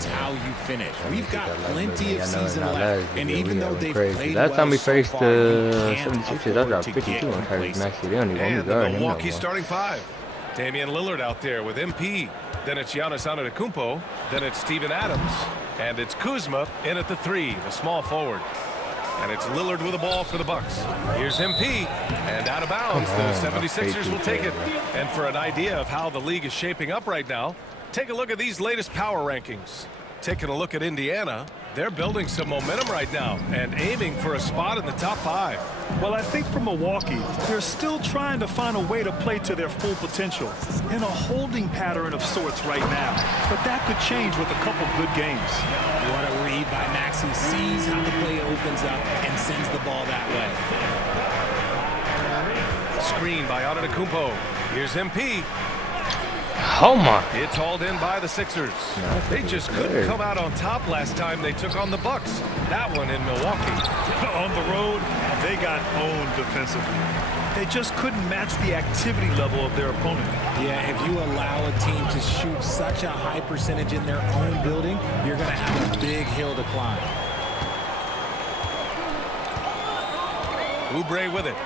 it's how you finish. We've got plenty of season left, and even though they've played last time we faced the 76ers, I dropped 52 on Tyrese Maxey. They don't even want me guarding him no Milwaukee starting five. Damian Lillard out there with MP. Then it's Giannis Antetokounmpo. Then it's Steven Adams. And it's Kuzma in at the 3, the small forward. And it's Lillard with the ball for the Bucks. Here's MP, and out of bounds. The 76ers will take it. And for an idea of how the league is shaping up right now, take a look at these latest power rankings. Taking a look at Indiana, they're building some momentum right now and aiming for a spot in the top 5. Well, I think for Milwaukee, they're still trying to find a way to play to their full potential in a holding pattern of sorts right now. But that could change with a couple good games. What a read by Maxey. Sees how the play opens up and sends the ball that way. Screen by Antetokounmpo. Here's MP. Oh my! It's hauled in by the Sixers. They just couldn't come out on top last time they took on the Bucks. That one in Milwaukee. On the road, they got owned defensively. They just couldn't match the activity level of their opponent. Yeah, if you allow a team to shoot such a high percentage in their own building, you're going to have a big hill to climb. Oubre with it.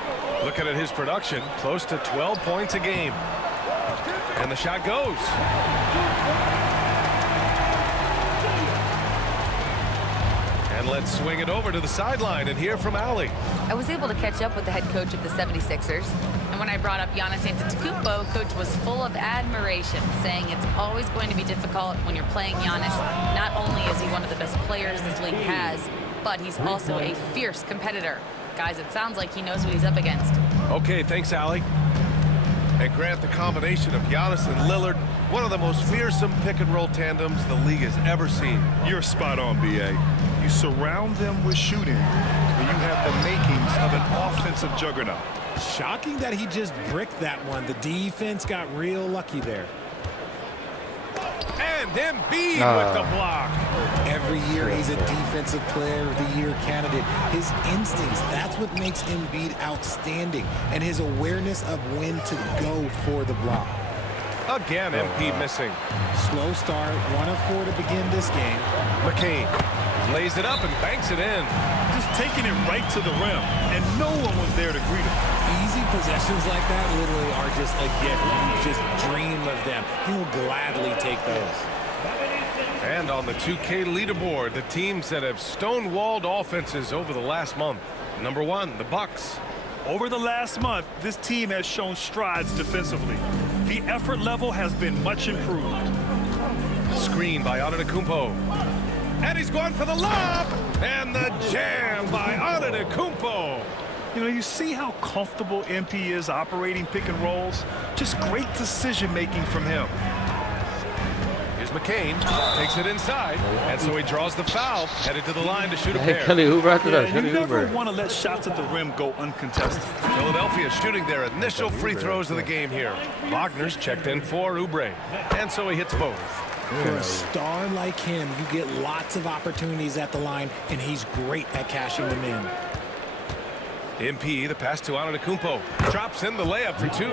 Looking at his production, close to 12 points a game. And the shot goes. And let's swing it over to the sideline and hear from Allie. I was able to catch up with the head coach of the 76ers. And when I brought up Giannis Antetokounmpo, coach was full of admiration, saying it's always going to be difficult when you're playing Giannis. Not only is he one of the best players this league has, but he's also a fierce competitor. Guys, it sounds like he knows what he's up against. Okay, thanks, Allie. And Grant, the combination of Giannis and Lillard, one of the most fearsome pick-and-roll tandems the league has ever seen. You're spot on, B.A. You surround them with shooting, and you have the makings of an offensive juggernaut. Shocking that he just bricked that one. The defense got real lucky there. And Embiid with the block. Every year he's a defensive player of the year candidate. His instincts, that's what makes Embiid outstanding. And his awareness of when to go for the block. Again, MP missing. Slow start, 1 of 4 to begin this game. McCain lays it up and banks it in. Just taking it right to the rim, and no one was there to greet him. Easy possessions like that literally are just a gift. You just dream of them. He'll gladly take those. And on the 2K leaderboard, the teams that have stonewalled offenses over the last month. Number 1, the Bucks. Over the last month, this team has shown strides defensively. The effort level has been much improved. Screen by Antetokounmpo. And he's going for the lob. And the jam by Antetokounmpo. You know, you see how comfortable MP is operating pick and rolls? Just great decision-making from him. Here's McCain. Takes it inside. And so he draws the foul. Headed to the line to shoot a pair. Kelly Oubre after that. You never want to let shots at the rim go uncontested. Philadelphia shooting their initial free throws of the game here. Wagner's checked in for Oubre. And so he hits both. For a star like him, you get lots of opportunities at the line, and he's great at cashing them in. MP, the pass to Antetokounmpo. Drops in the layup for 2.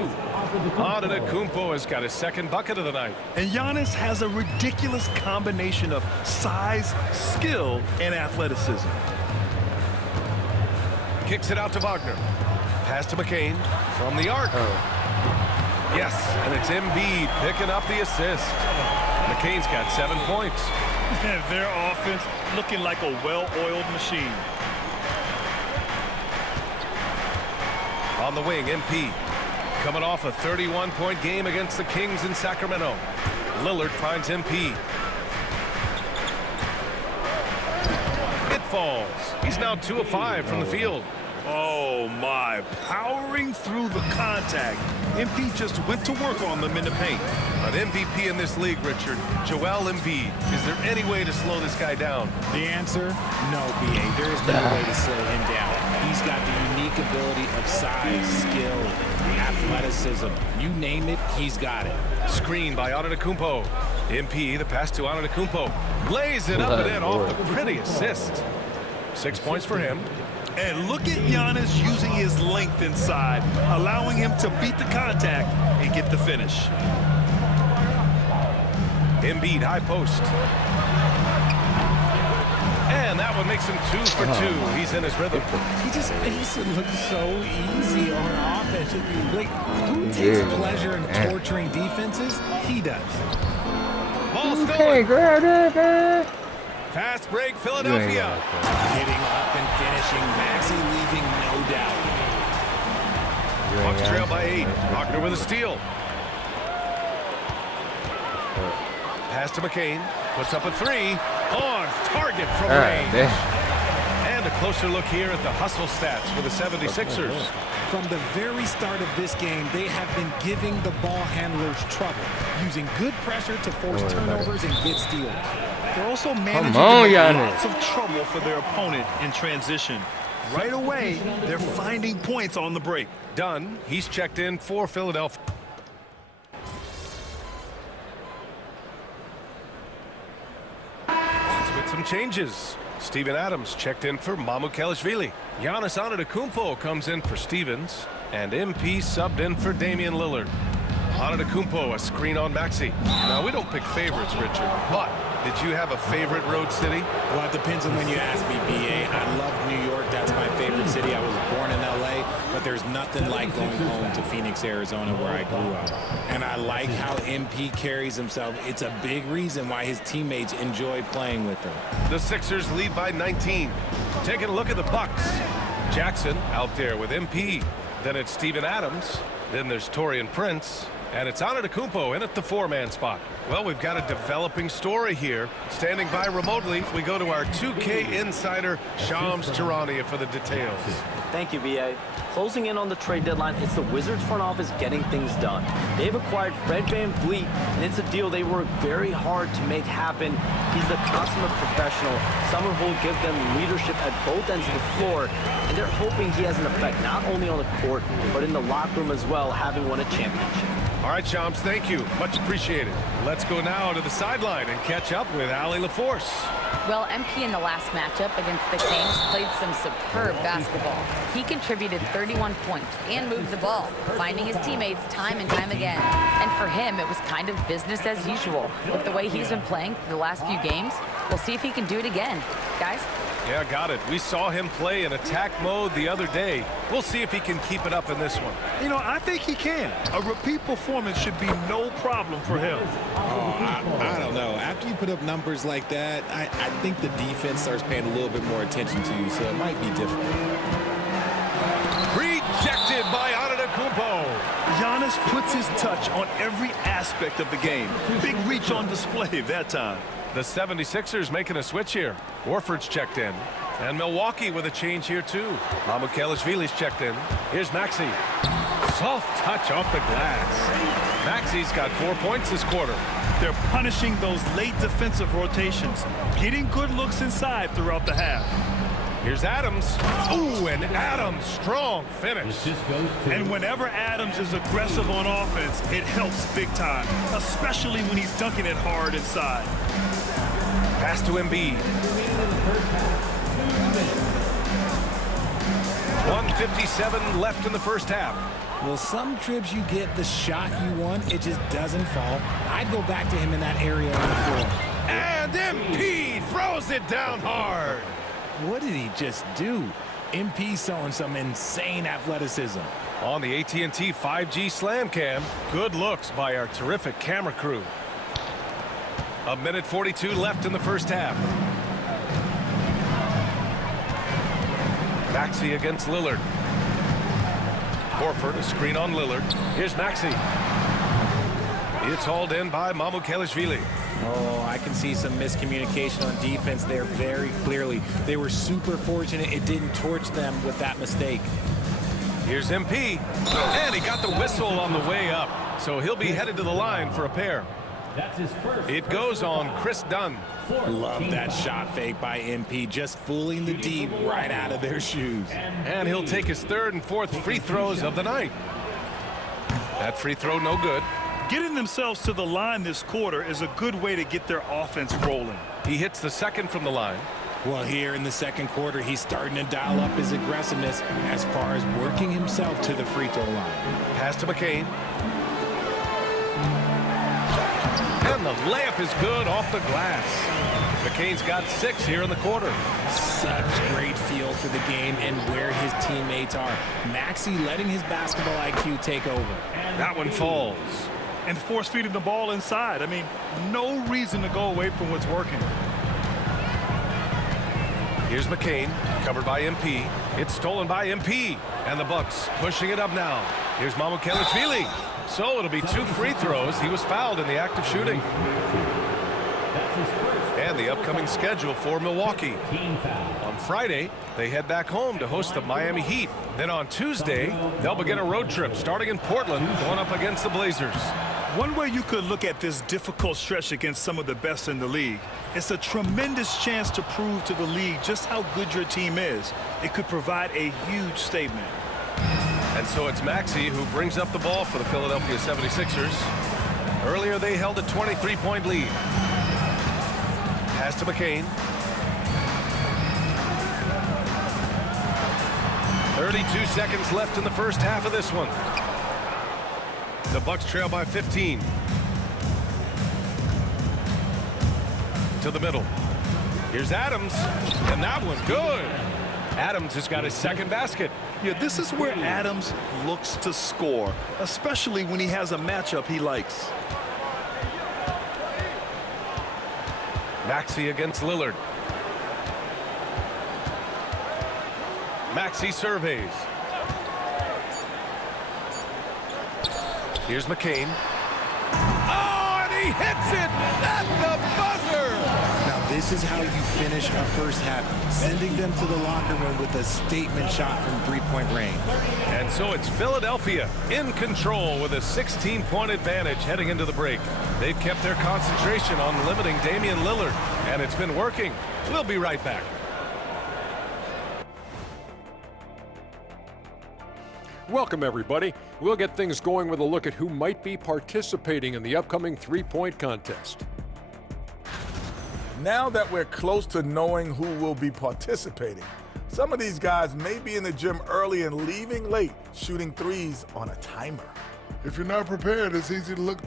Antetokounmpo has got his second bucket of the night. And Giannis has a ridiculous combination of size, skill, and athleticism. Kicks it out to Wagner. Pass to McCain from the arc. Yes, and it's Embiid picking up the assist. McCain's got 7 points. Their offense looking like a well-oiled machine. On the wing, MP. Coming off a 31-point game against the Kings in Sacramento. Lillard finds MP. It falls. He's now 2 of 5 from the field. Oh, my. Powering through the contact. MP just went to work on them in the paint. An MVP in this league, Richard, Joel Embiid. Is there any way to slow this guy down? The answer, no, B.A. There is no way to slow him down. He's got the unique ability of size, skill, athleticism. You name it, he's got it. Screen by Antetokounmpo. MP, the pass to Antetokounmpo. Lays it up and in off the pretty assist. 6 points for him. And look at Giannis using his length inside, allowing him to beat the contact and get the finish. Embiid high post. And that one makes him 2 for 2. He's in his rhythm. He just makes it look so easy on offense. Like, who takes pleasure in torturing defenses? He does. Ball stolen. Okay, grab it, man. Fast break, Philadelphia. Getting up and finishing. Maxey leaving no doubt. Bucks trail by 8. Wagner with a steal. Pass to McCain. Puts up a 3. On target from range. And a closer look here at the hustle stats for the 76ers. From the very start of this game, they have been giving the ball handlers trouble, using good pressure to force turnovers and get steals. They're also managing lots of trouble for their opponent in transition. Right away, they're finding points on the break. Dunn, he's checked in for Philadelphia. With some changes. Steven Adams checked in for Mycareer. Giannis Antetokounmpo comes in for Stevens. And MP subbed in for Damian Lillard. Antetokounmpo, a screen on Maxey. Now, we don't pick favorites, Richard, but did you have a favorite road city? Well, it depends on when you ask me, BA. I love New York. That's my favorite city. I was born in LA, but there's nothing like going home to Phoenix, Arizona, where I grew up. And I like how MP carries himself. It's a big reason why his teammates enjoy playing with him. The Sixers lead by 19. Taking a look at the Bucks. Jackson out there with MP. Then it's Steven Adams. Then there's Taurean Prince. And it's Antetokounmpo in at the 4-man spot. Well, we've got a developing story here. Standing by remotely, we go to our 2K insider, Shams Charania, for the details. Thank you, BA. Closing in on the trade deadline, it's the Wizards front office getting things done. They've acquired Fred VanVleet, and it's a deal they worked very hard to make happen. He's the consummate professional, someone who will give them leadership at both ends of the floor, and they're hoping he has an effect not only on the court, but in the locker room as well, having won a championship. All right, Shams, thank you. Much appreciated. Let's go now to the sideline and catch up with Allie LaForce. Well, MP in the last matchup against the Kings played some superb basketball. He contributed 31 points and moved the ball, finding his teammates time and time again. And for him, it was kind of business as usual. With the way he's been playing for the last few games, we'll see if he can do it again. Guys? Yeah, got it. We saw him play in attack mode the other day. We'll see if he can keep it up in this one. You know, I think he can. A repeat performance should be no problem for him. Oh, I don't know. After you put up numbers like that, I think the defense starts paying a little bit more attention to you, so it might be difficult. Rejected by Antetokounmpo. Giannis puts his touch on every aspect of the game. Big reach on display that time. The 76ers making a switch here. Warford's checked in. And Milwaukee with a change here, too. Mycareer's checked in. Here's Maxey. Soft touch off the glass. Maxey's got 4 points this quarter. They're punishing those late defensive rotations, getting good looks inside throughout the half. Here's Adams. Ooh, and Adams, strong finish. And whenever Adams is aggressive on offense, it helps big time, especially when he's dunking it hard inside. Pass to Embiid. 1:57 left in the first half. Well, some trips you get the shot you want, it just doesn't fall. I'd go back to him in that area on the floor. And MP throws it down hard. What did he just do? MP showing some insane athleticism. On the AT&T 5G Slam Cam, good looks by our terrific camera crew. 1:42 left in the first half. Maxey against Lillard. Horford, a screen on Lillard. Here's Maxey. It's hauled in by Mycareer. Oh, I can see some miscommunication on defense there very clearly. They were super fortunate it didn't torch them with that mistake. Here's MP. And he got the whistle on the way up. So he'll be headed to the line for a pair. That's his first. It goes on Chris Dunn. Love that shot fake by MP, just fooling the D right out of their shoes. And he'll take his third and fourth free throws of the night. That free throw no good. Getting themselves to the line this quarter is a good way to get their offense rolling. He hits the second from the line. Well, here in the second quarter, he's starting to dial up his aggressiveness as far as working himself to the free throw line. Pass to McCain. And the layup is good off the glass. McCain's got 6 here in the quarter. Such great feel for the game and where his teammates are. Maxey letting his basketball IQ take over. That one falls. And force-feeding the ball inside. I mean, no reason to go away from what's working. Here's McCain, covered by MP. It's stolen by MP. And the Bucks pushing it up now. Here's Mycareer. So it'll be 2 free throws. He was fouled in the act of shooting. And the upcoming schedule for Milwaukee. On Friday, they head back home to host the Miami Heat. Then on Tuesday, they'll begin a road trip starting in Portland, going up against the Blazers. One way you could look at this difficult stretch against some of the best in the league, it's a tremendous chance to prove to the league just how good your team is. It could provide a huge statement. And so it's Maxey who brings up the ball for the Philadelphia 76ers. Earlier, they held a 23-point lead. Pass to McCain. 32 seconds left in the first half of this one. The Bucks trail by 15. To the middle. Here's Adams, and that one's good. Adams has got his second basket. Yeah, this is where Adams looks to score, especially when he has a matchup he likes. Maxey against Lillard. Maxey surveys. Here's McCain. Oh, and he hits it at the buzzer! Now this is how you finish a first half, sending them to the locker room with a statement shot from 3-point range. And so it's Philadelphia in control with a 16-point advantage heading into the break. They've kept their concentration on limiting Damian Lillard, and it's been working. We'll be right back. Welcome, everybody. We'll get things going with a look at who might be participating in the upcoming three-point contest. Now that we're close to knowing who will be participating, some of these guys may be in the gym early and leaving late, shooting threes on a timer. If you're not prepared, it's easy to look.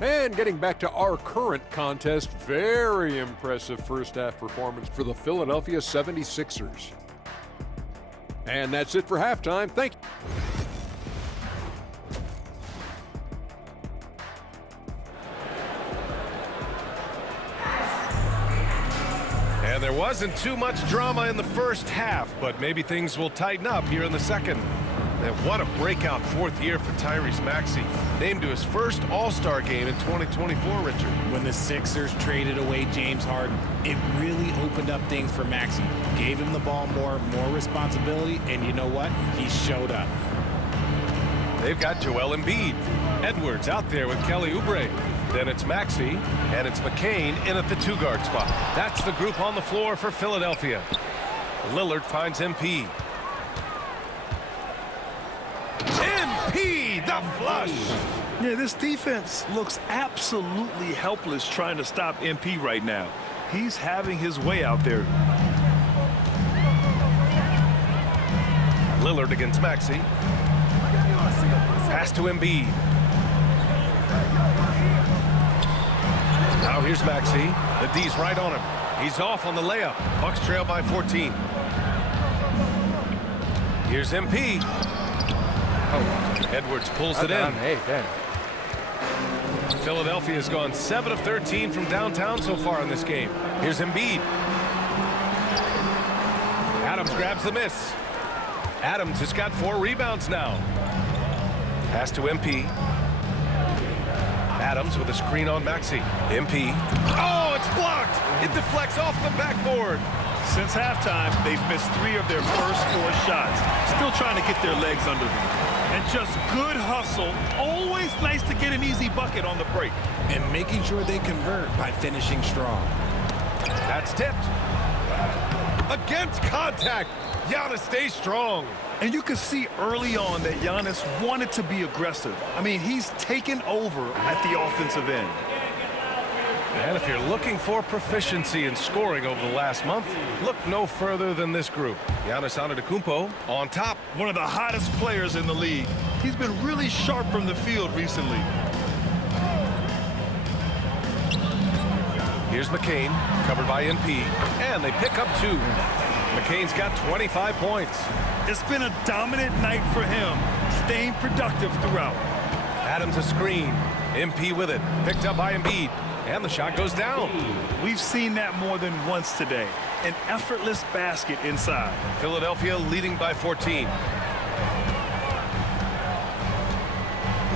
And getting back to our current contest, very impressive first-half performance for the Philadelphia 76ers. And that's it for halftime. Thank you. And there wasn't too much drama in the first half, but maybe things will tighten up here in the second. And what a breakout fourth year for Tyrese Maxey. Named to his first All-Star game in 2024, Richard. When the Sixers traded away James Harden, it really opened up things for Maxey. Gave him the ball more responsibility, and you know what? He showed up. They've got Joel Embiid. Edwards out there with Kelly Oubre. Then it's Maxey, and it's McCain in at the two-guard spot. That's the group on the floor for Philadelphia. Lillard finds MP. MP, the flush. Yeah, this defense looks absolutely helpless trying to stop MP right now. He's having his way out there. Lillard against Maxey. Pass to Embiid. Now here's Maxey. The D's right on him. He's off on the layup. Bucks trail by 14. Here's MP. Oh, Edwards pulls it in. Hey, damn. Philadelphia has gone 7 of 13 from downtown so far in this game. Here's Embiid. Adams grabs the miss. Adams has got 4 rebounds now. Pass to MP. Adams with a screen on Maxey. MP. Oh, it's blocked. It deflects off the backboard. Since halftime, they've missed 3 of their first 4 shots. Still trying to get their legs under them. And just good hustle. Always nice to get an easy bucket on the break. And making sure they convert by finishing strong. That's tipped. Against contact. Giannis stays strong. And you could see early on that Giannis wanted to be aggressive. I mean, he's taken over at the offensive end. And if you're looking for proficiency in scoring over the last month, look no further than this group. Giannis Antetokounmpo on top. One of the hottest players in the league. He's been really sharp from the field recently. Here's McCain, covered by MP, and they pick up 2. McCain's got 25 points. It's been a dominant night for him, staying productive throughout. Adams a screen. MP with it, picked up by Embiid, and the shot goes down. We've seen that more than once today. An effortless basket inside. Philadelphia leading by 14.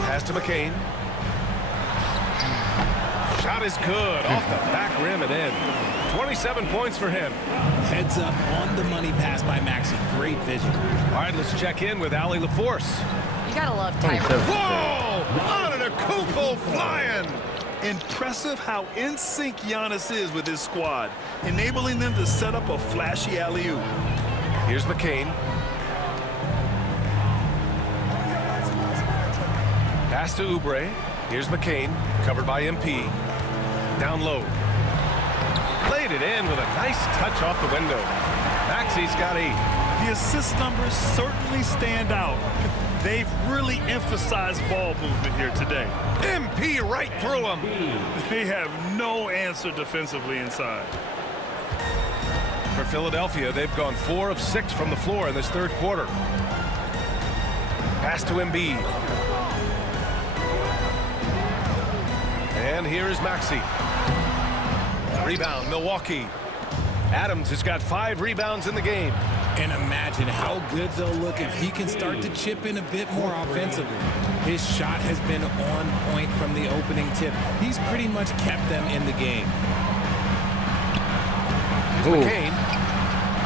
Pass to McCain. Shot is good, off the back rim and in. 27 points for him. Heads up on the money pass by Maxey. Great vision. All right, let's check in with Ali LaForce. You gotta love Tyrese. Whoa! Antetokounmpo flying! Impressive how in sync Giannis is with his squad, enabling them to set up a flashy alley-oop. Here's McCain. Pass to Oubre. Here's McCain, covered by MP. Down low. Laid it in with a nice touch off the window. Maxey's got 8. The assist numbers certainly stand out. They've really emphasized ball movement here today. MP right through him. They have no answer defensively inside. For Philadelphia, they've gone 4 of 6 from the floor in this third quarter. Pass to Embiid. And here is Maxey. Rebound, Milwaukee. Adams has got 5 rebounds in the game. And imagine how good they'll look if he can start to chip in a bit more offensively. His shot has been on point from the opening tip. He's pretty much kept them in the game. McCain.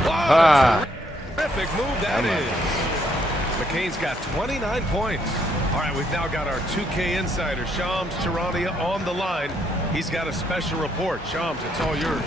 Wow, terrific move that is. McCain's got 29 points. All right, we've now got our 2K insider, Shams Charania, on the line. He's got a special report. Shams, it's all yours.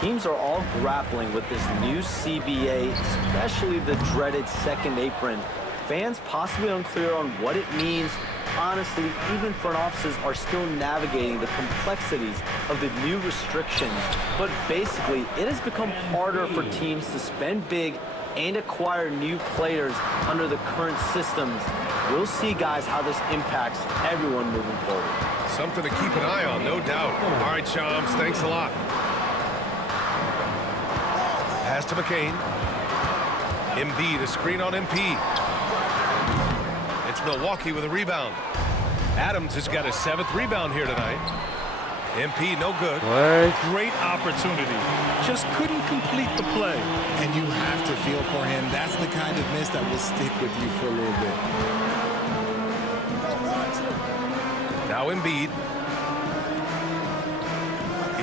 Teams are all grappling with this new CBA, especially the dreaded second apron. Fans possibly unclear on what it means. Honestly, even front offices are still navigating the complexities of the new restrictions. But basically, it has become harder for teams to spend big and acquire new players under the current systems. We'll see, guys, how this impacts everyone moving forward. Something to keep an eye on, no doubt. All right, Shams, thanks a lot. Pass to McCain. Embiid, a screen on MP. It's Milwaukee with a rebound. Adams has got his 7th rebound here tonight. MP, no good. Great opportunity. Just couldn't complete the play. And you have to feel for him. That's the kind of miss that will stick with you for a little bit. Now Embiid.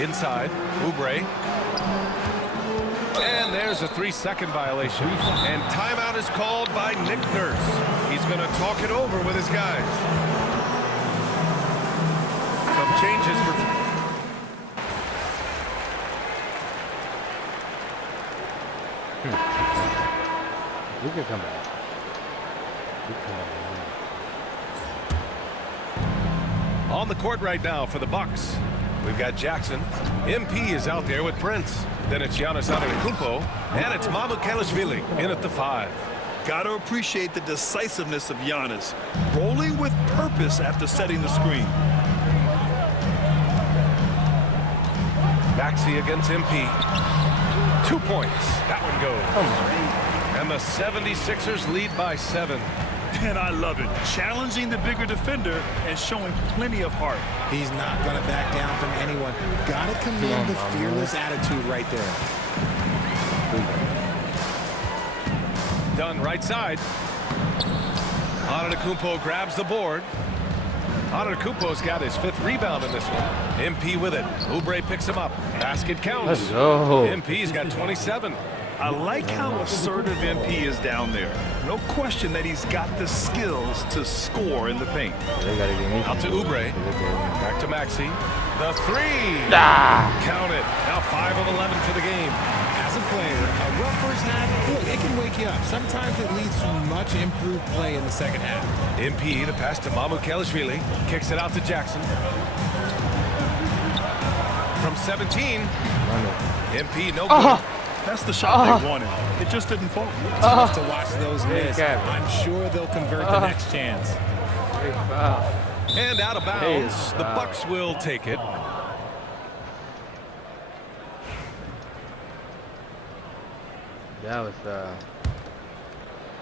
Inside, Oubre. And there's a 3-second violation. And timeout is called by Nick Nurse. He's going to talk it over with his guys. Some changes for... We can come back. We can come back. On the court right now for the Bucks, we've got Jackson. MP is out there with Prince. Then it's Giannis Antetokounmpo, and it's Mycareer in at the 5. Gotta appreciate the decisiveness of Giannis, rolling with purpose after setting the screen. Maxey against MP. 2 points. That one goes. And the 76ers lead by 7. And I love it. Challenging the bigger defender and showing plenty of heart. He's not going to back down from anyone. Got to command the fearless attitude right there. Done right side. Antetokounmpo grabs the board. Antetokounmpo's got his 5th rebound in this one. MP with it. Oubre picks him up. Basket counts. Let's go. MP's got 27. I like how assertive MP is down there. No question that he's got the skills to score in the paint. They gotta get me. Out to Oubre. Back to Maxey. The 3. Count it. Now 5 of 11 for the game. As a player, a rough first half, look, it can wake you up. Sometimes it leads to much improved play in the second half. MP, the pass to Mycareer. Kicks it out to Jackson. From 17. MP, no good. That's the shot they wanted. It just didn't fall. Tough to watch those miss. I'm sure they'll convert the next chance. And out of bounds, the Bucks will take it. That was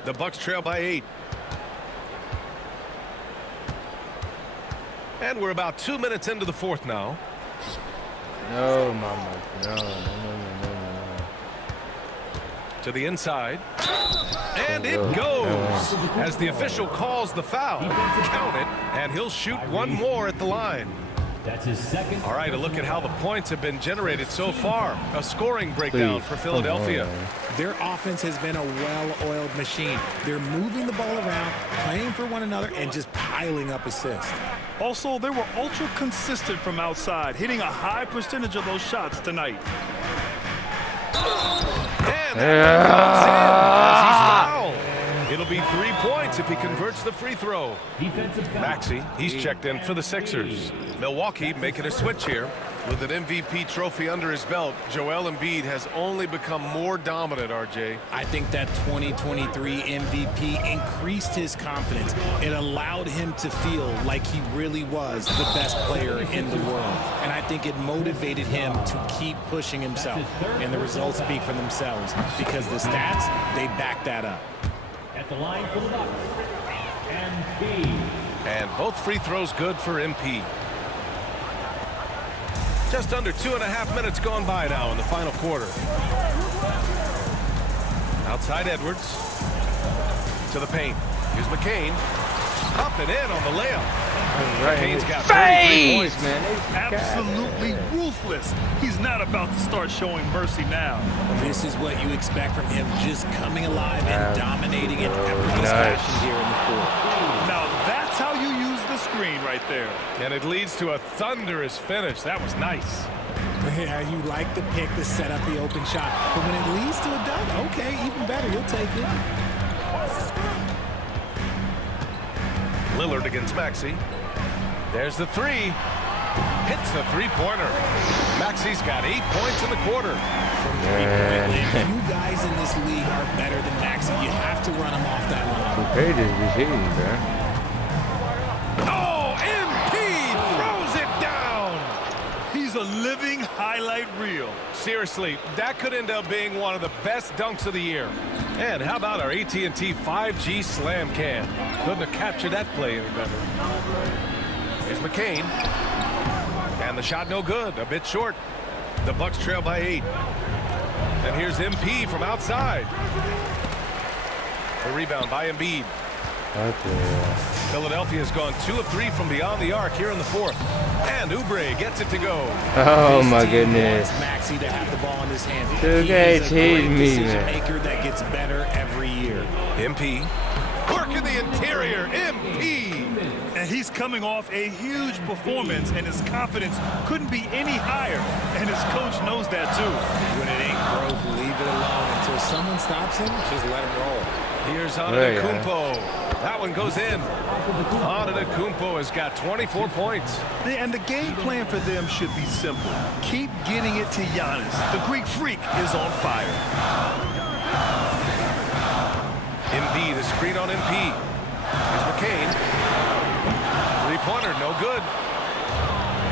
The Bucks trail by 8. And we're about 2 minutes into the fourth now. no, mama. No. To the inside. And it goes as the official calls the foul. Count it, and he'll shoot one more at the line. That's his second. All right, a look at how the points have been generated so far. A scoring breakdown for Philadelphia. Their offense has been a well-oiled machine. They're moving the ball around, playing for one another, and just piling up assists. Also, they were ultra consistent from outside, hitting a high percentage of those shots tonight. And that comes in as he's fouled. It'll be 3 points if he converts the free throw. Defensive foul. Maxey, he's checked in for the Sixers. Milwaukee making a switch here. With an MVP trophy under his belt, Joel Embiid has only become more dominant, RJ. I think that 2023 MVP increased his confidence. It allowed him to feel like he really was the best player in the world. And I think it motivated him to keep pushing himself. And the results speak for themselves because the stats, they back that up. At the line for the Bucks. MP. And both free throws good for MP. Just under 2.5 minutes gone by now in the final quarter. Outside Edwards. To the paint. Here's McCain. Up and in on the layup. McCain's got 33 points. Man. Absolutely ruthless. He's not about to start showing mercy now. This is what you expect from him, just coming alive and dominating in effortless fashion here in the fourth. Now that's how you use the screen right there. And it leads to a thunderous finish. That was nice. Yeah, you like the pick to set up the open shot. But when it leads to a dunk, okay, even better, you'll take it. Lillard against Maxey. There's the three. Hits the three-pointer. Maxey's got 8 points in the quarter. From three-point land, few guys in this league are better than Maxey. You have to run him off that line. Okay, this is easy, man. Oh, MP throws it down. He's a living highlight reel. Seriously, that could end up being one of the best dunks of the year. And how about our AT&T 5G slam cam? Couldn't have captured that play any better. Here's McCain. And the shot no good, a bit short. The Bucks trail by 8. And here's MP from outside. The rebound by Embiid. Philadelphia's gone 2 of 3 from beyond the arc here in the fourth. And Oubre gets it to go. Oh my goodness. Maxey to have the ball in his hand. He is a great decision maker that gets better every year. MP. Work in the interior. MP. And he's coming off a huge performance, and his confidence couldn't be any higher. And his coach knows that too. When it ain't broke, leave it alone. Until someone stops him, just let him roll. Here's Antetokounmpo. That one goes in. Antetokounmpo has got 24 points. And the game plan for them should be simple. Keep getting it to Giannis. The Greek freak is on fire. Embiid, a screen on MP. Here's McCain. Three-pointer, no good.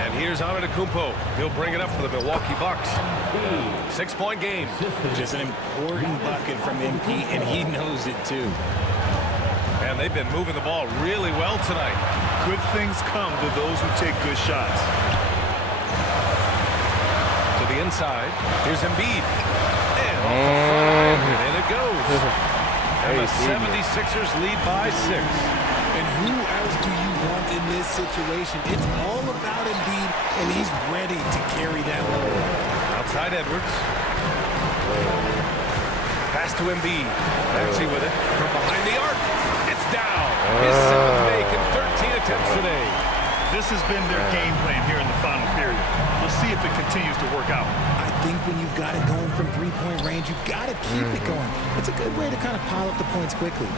And here's Antetokounmpo. He'll bring it up for the Milwaukee Bucks. 6-point game. Just an important bucket from MP, and he knows it too. And they've been moving the ball really well tonight. Good things come to those who take good shots. To the inside. Here's Embiid. And off the front iron, and it goes. And the 76ers lead by 6. And who else do you want in this situation? It's all about Embiid, and he's ready to carry that load. Outside Edwards. Pass to Embiid. Maxey with it. From behind the arc. It's down. His 7th make in 13 attempts today. This has been their game plan here in the final period. We'll see if it continues to work out. I think when you've got it going from three-point range, you've got to keep it going. It's a good way to kind of pile up the points quickly.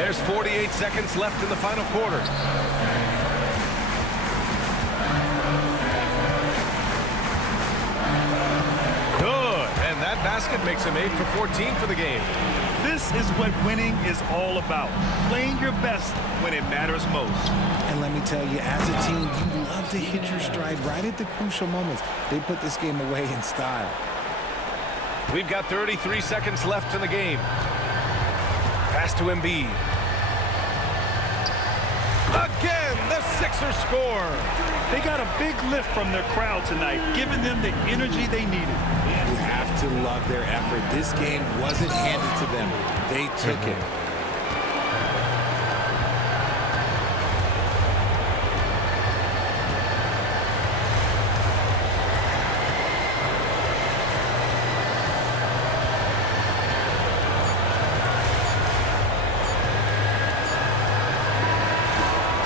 There's 48 seconds left in the final quarter. Good. And that basket makes him 8 for 14 for the game. This is what winning is all about. Playing your best when it matters most. And let me tell you, as a team, you love to hit your stride right at the crucial moments. They put this game away in style. We've got 33 seconds left in the game. Pass to Embiid. Again, the Sixers score. They got a big lift from their crowd tonight, giving them the energy they needed. You have to love their effort. This game wasn't handed to them. They took it.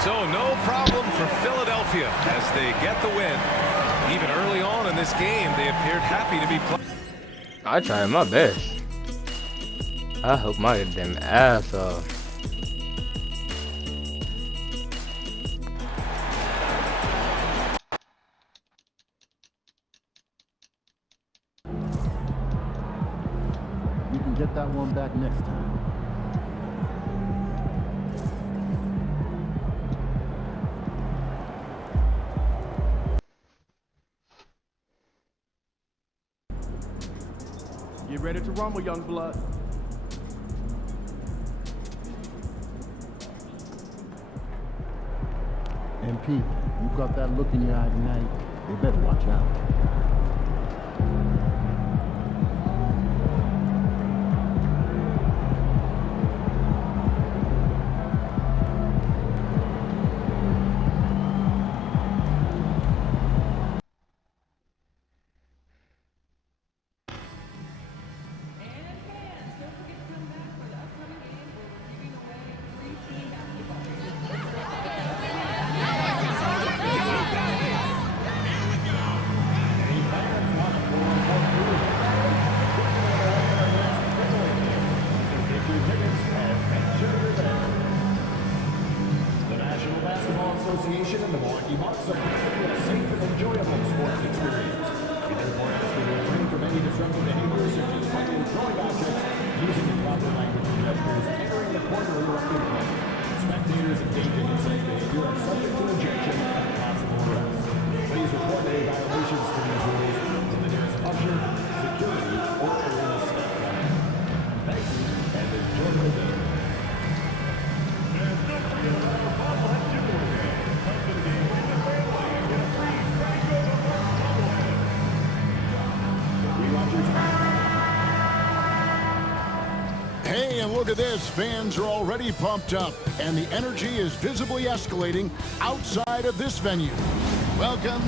So no problem for Philadelphia as they get the win. Even early on in this game, they appeared happy to be playing. I tried my best. I hope my damn ass off. You can get that one back next time. Get ready to rumble, young blood. MP, you got that look in your eye tonight. You better watch out. Association and the Milwaukee Bucks are providing a safe and enjoyable sports experience. We therefore ask you to refrain from any disruptive behaviors such as fighting or throwing objects, using improper language and gestures, entering the court or interrupting play. Spectators engaging in such behavior are subject to ejection and possible arrest. Please report any violations to these rules to the nearest usher, security, or arena staff member. Thank you and enjoy the game. Hey, and look at this. Fans are already pumped up, and the energy is visibly escalating outside of this venue. Welcome.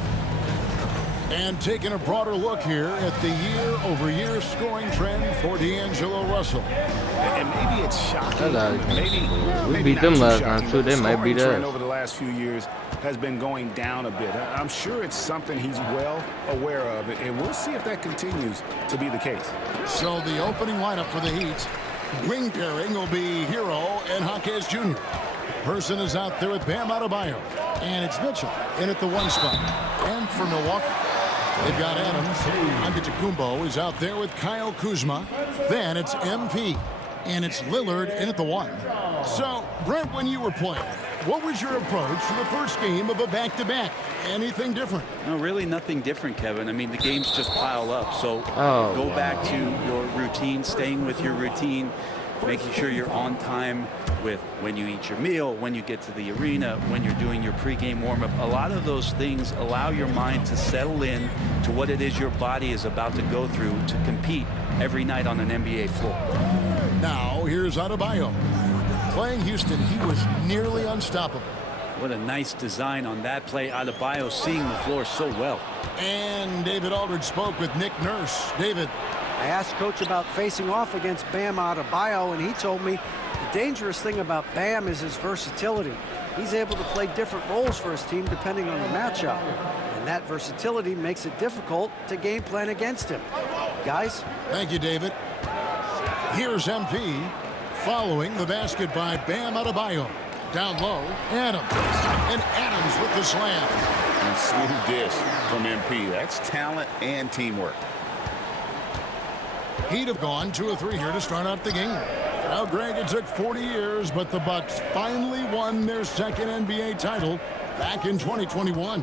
And taking a broader look here at the year-over-year scoring trend for D'Angelo Russell. And maybe it's shocking. We beat them last time too. They might beat us. Over the last few years has been going down a bit. I'm sure it's something he's well aware of, and we'll see if that continues to be the case. So the opening lineup for the Heat, wing pairing will be Hero and Jaquez Jr. Person is out there with Bam Adebayo, and it's Mitchell in at the 1 spot. And for Milwaukee, they've got Adams. Antetokounmpo is out there with Kyle Kuzma. Then it's MP, and it's Lillard in at the 1. So, Brent, when you were playing, what was your approach to the first game of a back-to-back? Anything different? No, really nothing different, Kevin. I mean, the games just pile up. So go back to your routine, staying with your routine, making sure you're on time with when you eat your meal, when you get to the arena, when you're doing your pregame warm-up. A lot of those things allow your mind to settle in to what it is your body is about to go through to compete every night on an NBA floor. Now, here's Adebayo. Playing Houston, he was nearly unstoppable. What a nice design on that play. Adebayo seeing the floor so well. And David Aldridge spoke with Nick Nurse. David. I asked Coach about facing off against Bam Adebayo, and he told me the dangerous thing about Bam is his versatility. He's able to play different roles for his team depending on the matchup. And that versatility makes it difficult to game plan against him. Guys? Thank you, David. Here's MP. Following the basket by Bam Adebayo. Down low, Adams. And Adams with the slam. And smooth dish from MP. That's talent and teamwork. He'd have gone 2 of 3 here to start out the game. Well, Greg, it took 40 years, but the Bucks finally won their second NBA title back in 2021.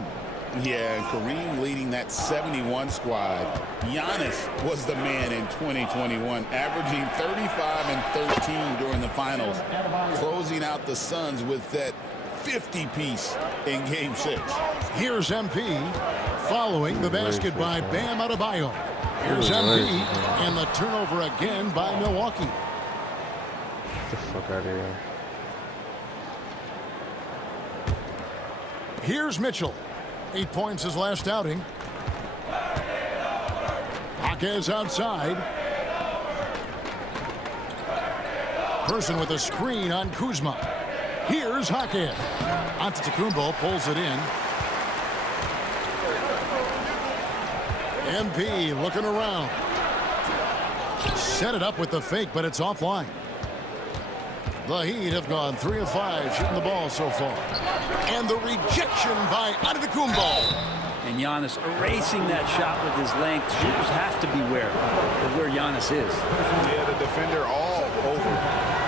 Yeah, and Kareem leading that 71 squad. Giannis was the man in 2021, averaging 35 and 13 during the finals, closing out the Suns with that 50-piece in Game 6. Here's MP following the basket by Bam Adebayo. Here's MP and the turnover again by Milwaukee. Get the fuck out of here. Here's Mitchell. 8 points his last outing. Jaquez outside. Person with a screen on Kuzma. Here's Jaquez. Antetokounmpo pulls it in. MP looking around. Set it up with the fake, but it's offline. The Heat have gone 3 of 5 shooting the ball so far. And the rejection by Antetokounmpo. And Giannis erasing that shot with his length. Shooters have to beware of where Giannis is. Yeah, the defender all over.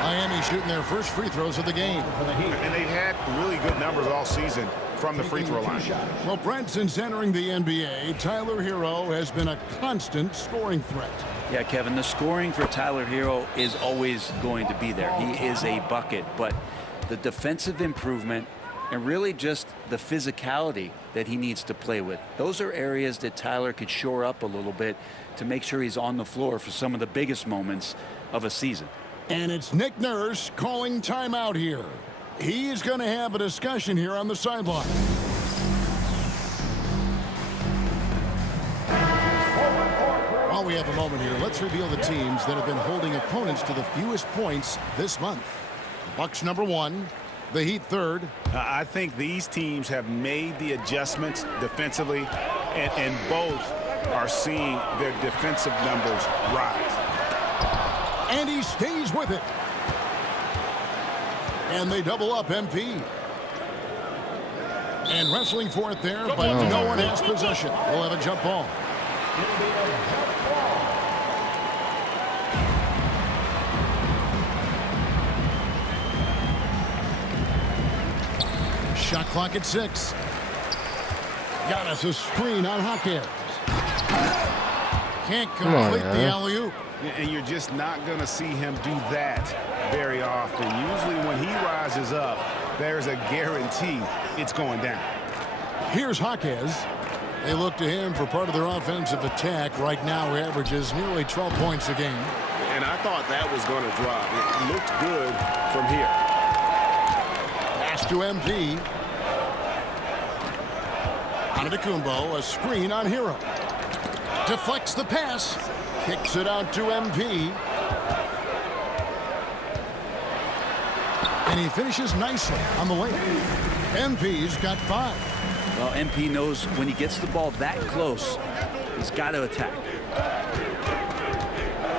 Miami shooting their first free throws of the game. And they've had really good numbers all season from the free throw line. Well, Brent, since entering the NBA, Tyler Hero has been a constant scoring threat. Yeah, Kevin, the scoring for Tyler Hero is always going to be there. He is a bucket, but the defensive improvement and really just the physicality that he needs to play with. Those are areas that Tyler could shore up a little bit to make sure he's on the floor for some of the biggest moments of a season. And it's Nick Nurse calling timeout here. He's going to have a discussion here on the sideline. While we have a moment here, let's reveal the teams that have been holding opponents to the fewest points this month. Bucks number 1, the Heat 3rd. I think these teams have made the adjustments defensively, and both are seeing their defensive numbers rise. And he stays with it. And they double up MP. And wrestling for it there, but no one has possession. We'll have a jump ball. Shot clock at 6. Giannis a screen on Jaquez. Can't complete the alley-oop. And you're just not going to see him do that very often. Usually when he rises up, there's a guarantee it's going down. Here's Jaquez. They look to him for part of their offensive attack. Right now, he averages nearly 12 points a game. And I thought that was going to drop. It looked good from here. Pass to MP. Antetokounmpo, a screen on Hero. Deflects the pass. Kicks it out to MP. And he finishes nicely on the lane. MP's got 5. Well, MP knows when he gets the ball that close, he's got to attack.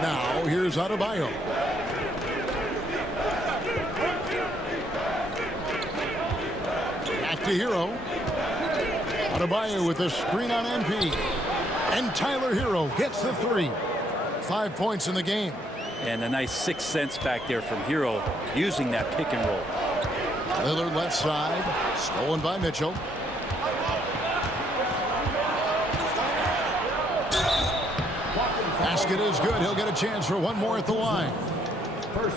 Now, here's Adebayo. Back to Hero. Adebayo with a screen on MP. And Tyler Hero gets the 3. 5 points in the game. And a nice 6 cents back there from Hero using that pick and roll. Lillard left side. Stolen by Mitchell. Basket is good. He'll get a chance for one more at the line.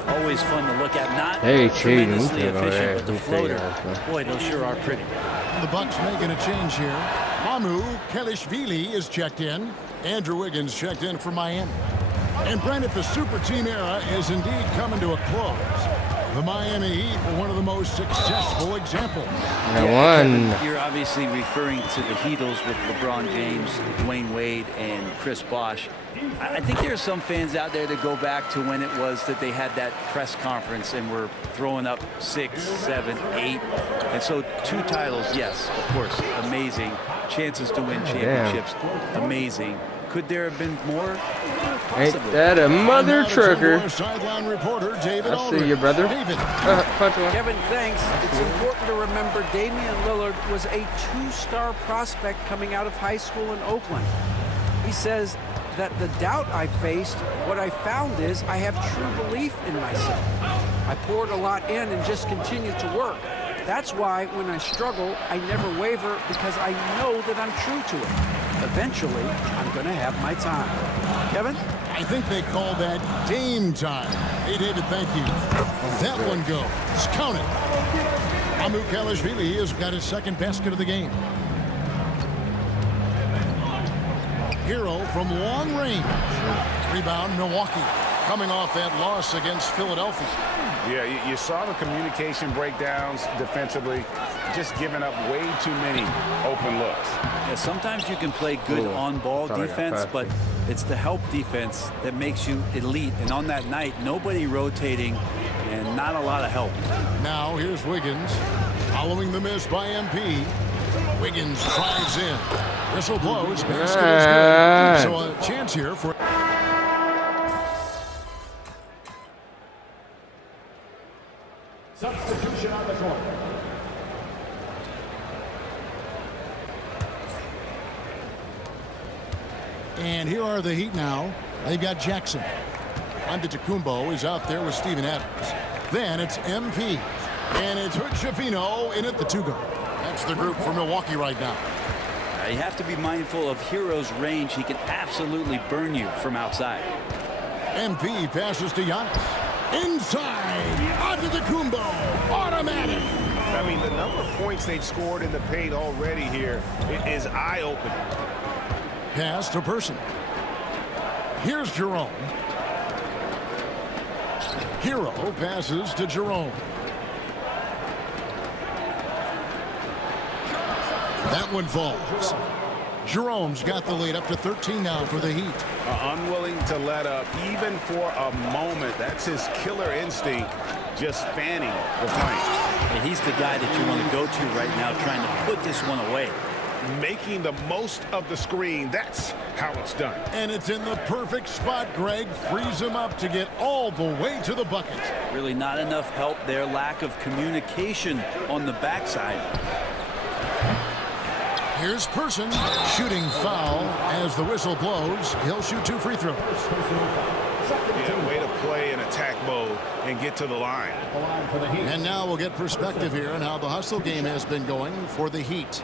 Always fun to look at. Not hey, tremendously efficient, but the floater. Boy, those sure are pretty. The Bucks making a change here. Mamu Kelishvili is checked in. Andrew Wiggins checked in for Miami. And Brent, if the super team era is indeed coming to a close, the Miami Heat were one of the most successful examples. Kevin, you're obviously referring to the Heatles with LeBron James, Dwayne Wade, and Chris Bosh. I think there are some fans out there that go back to when it was that they had that press conference and were throwing up 6, 7, 8. And so 2 titles, yes, of course, amazing. Chances to win championships, amazing. Could there have been more? Ain't that a mother trucker? Sideline reporter David I see you, brother. Kevin, thanks. It's important to remember Damian Lillard was a 2-star prospect coming out of high school in Oakland. He says that the doubt I faced, what I found is I have true belief in myself. I poured a lot in and just continued to work. That's why when I struggle, I never waver because I know that I'm true to it. Eventually, I'm going to have my time. Kevin? I think they call that game time. Hey, David, thank you. That one goes. Count it. Mycareer has got his second basket of the game. Hero from long range. Rebound, Milwaukee. Coming off that loss against Philadelphia. Yeah, you saw the communication breakdowns defensively, just giving up way too many open looks. Yeah, sometimes you can play good on-ball defense, but it's the help defense that makes you elite. And on that night, nobody rotating and not a lot of help. Now here's Wiggins. Following the miss by MP. Wiggins drives in. Whistle blows. Basket is good. So a chance here for... Substitution on the court. And here are the Heat now. They've got Jackson. Antetokounmpo is out there with Steven Adams. Then it's MP. And it's Hood in at the two-guard. That's the group for Milwaukee right now. You have to be mindful of Hero's range. He can absolutely burn you from outside. MP passes to Giannis. Inside. Antetokounmpo. Automatic. I mean, the number of points they've scored in the paint already here is eye-opening. Pass to Person. Here's Jerome. Hero passes to Jerome. That one falls. Jerome's got the lead up to 13 now for the Heat. Unwilling to let up even for a moment. That's his killer instinct, just fanning the flame. And he's the guy that you want to go to right now, trying to put this one away. Making the most of the screen. That's how it's done. And it's in the perfect spot. Greg frees him up to get all the way to the bucket. Really not enough help there. Lack of communication on the backside. Here's Person. Shooting foul as the whistle blows. He'll shoot 2 free throws. Yeah, way to play in attack mode and get to the line. And now we'll get perspective here on how the hustle game has been going for the Heat.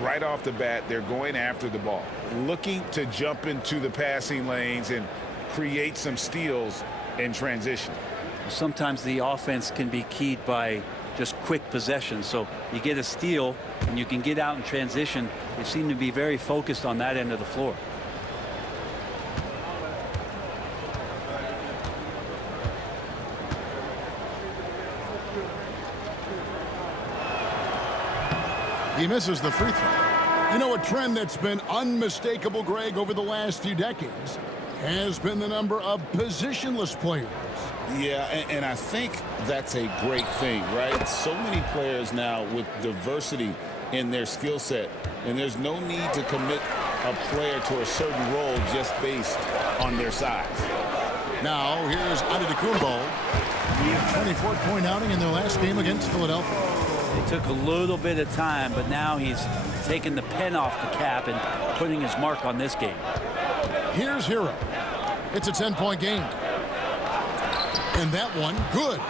Right off the bat, they're going after the ball, looking to jump into the passing lanes and create some steals in transition. Sometimes the offense can be keyed by just quick possession. So you get a steal and you can get out in transition. They seem to be very focused on that end of the floor. He misses the free throw. You know, a trend that's been unmistakable, Greg, over the last few decades has been the number of positionless players. Yeah, and I think that's a great thing, right? So many players now with diversity in their skill set, and there's no need to commit a player to a certain role just based on their size. Now, here's Antetokounmpo. 24-point outing in their last game against Philadelphia. It took a little bit of time, but now he's taking the pen off the cap and putting his mark on this game. Here's Hero. It's a 10-point game. And that one, good.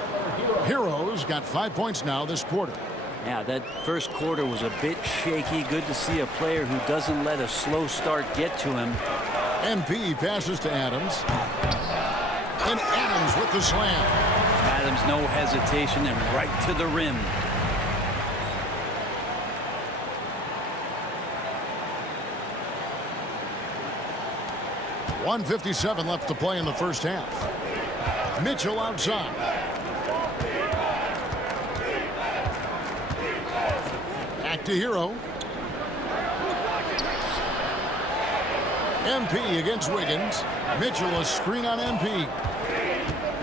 Hero's got 5 points now this quarter. Yeah, that first quarter was a bit shaky. Good to see a player who doesn't let a slow start get to him. MP passes to Adams. And Adams with the slam. Adams, no hesitation, and right to the rim. .157 left to play in the first half. Mitchell outside. Back to Hero. MP against Wiggins. Mitchell a screen on MP.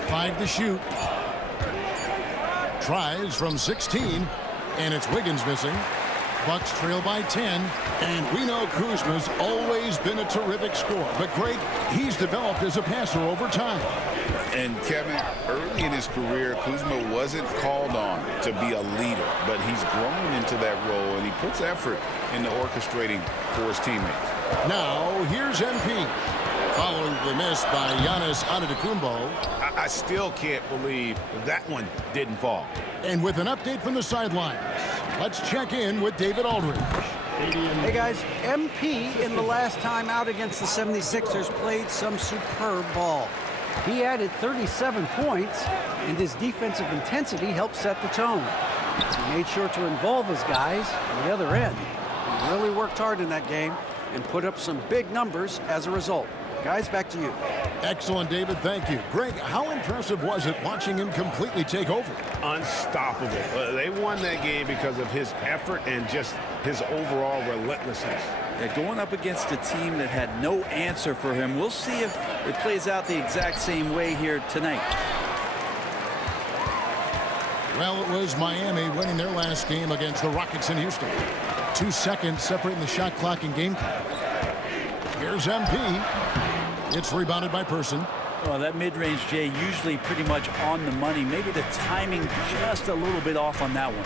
5 to shoot. Tries from 16. And it's Wiggins missing. Bucks trail by 10. And we know Kuzma's always been a terrific scorer. But Greg, he's developed as a passer over time. And Kevin, early in his career, Kuzma wasn't called on to be a leader, but he's grown into that role, and he puts effort into orchestrating for his teammates. Now, here's MP. following the miss by Giannis Antetokounmpo. I still can't believe that one didn't fall. And with an update from the sidelines, let's check in with David Aldridge. Hey guys, MP in the last time out against the 76ers played some superb ball. He added 37 points, and his defensive intensity helped set the tone. He made sure to involve his guys on the other end. He really worked hard in that game and put up some big numbers as a result. Guys, back to you. Excellent, David. Thank you. Greg, how impressive was it watching him completely take over? Unstoppable. They won that game because of his effort and just his overall relentlessness. Yeah, going up against a team that had no answer for him. We'll see if it plays out the exact same way here tonight. Well, it was Miami winning their last game against the Rockets in Houston. 2 seconds separating the shot clock and game clock. Here's MP. It's rebounded by Person. Well, that mid-range, Jay, usually pretty much on the money. Maybe the timing just a little bit off on that one.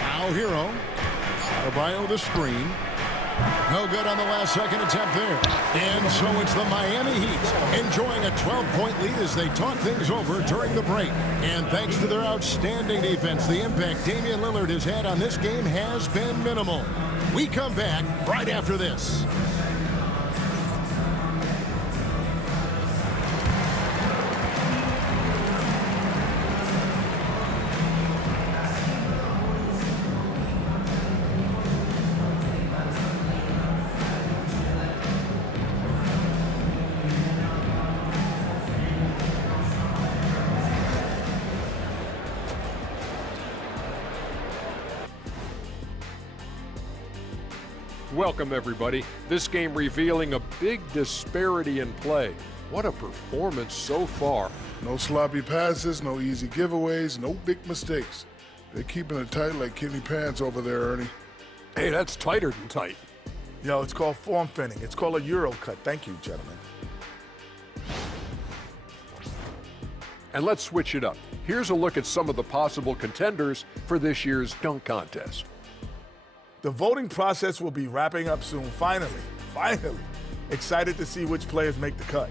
Now Hero. Adebayo the screen. No good on the last second attempt there. And so it's the Miami Heat enjoying a 12-point lead as they talk things over during the break. And thanks to their outstanding defense, the impact Damian Lillard has had on this game has been minimal. We come back right after this. Welcome, everybody. This game revealing a big disparity in play. What a performance so far. No sloppy passes, no easy giveaways, no big mistakes. They're keeping it tight like Kenny Pants over there, Ernie. Hey, that's tighter than tight. Yo, it's called form fitting. It's called a Euro cut. Thank you, gentlemen. And let's switch it up. Here's a look at some of the possible contenders for this year's dunk contest. The voting process will be wrapping up soon. Finally. Excited to see which players make the cut.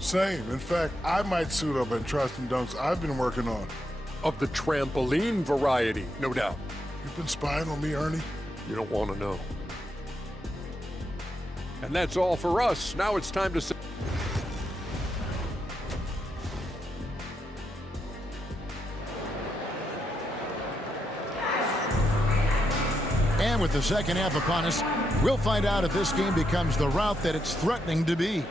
Same. In fact, I might suit up and try some dunks I've been working on. Of the trampoline variety, no doubt. You've been spying on me, Ernie? You don't want to know. And that's all for us. Now it's time to say... And with the second half upon us, we'll find out if this game becomes the route that it's threatening to be.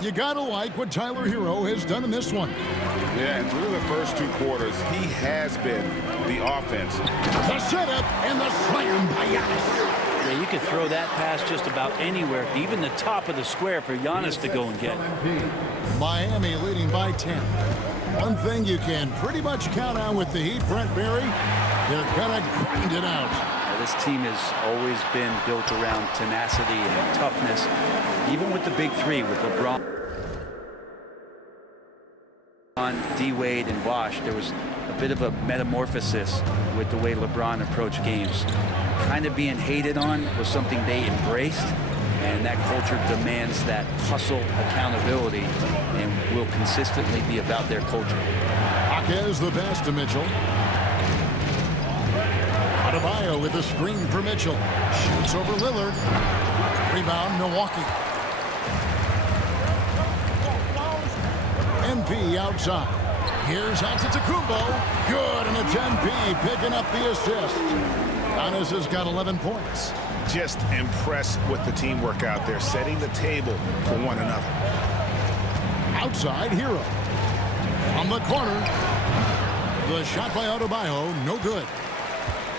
You gotta like what Tyler Hero has done in this one. Yeah, and through the first 2 quarters, he has been the offense. The setup and the slam by Giannis. Yeah, you could throw that pass just about anywhere, even the top of the square for Giannis to go and get. Miami leading by 10. One thing you can pretty much count on with the Heat, Brent Berry, they're gonna grind it out. This team has always been built around tenacity and toughness, even with the big three, with LeBron, D-Wade, and Bosh. There was a bit of a metamorphosis with the way LeBron approached games. Kind of being hated on was something they embraced, and that culture demands that hustle accountability and will consistently be about their culture. Jaquez the pass to Mitchell. Adebayo with a screen for Mitchell. Shoots over Lillard. Rebound, Milwaukee. MP outside. Here's Antetokounmpo. Good, and it's MP picking up the assist. Giannis has got 11 points. Just impressed with the teamwork out there, setting the table for one another. Outside, Hero. On the corner. The shot by Adebayo, no good.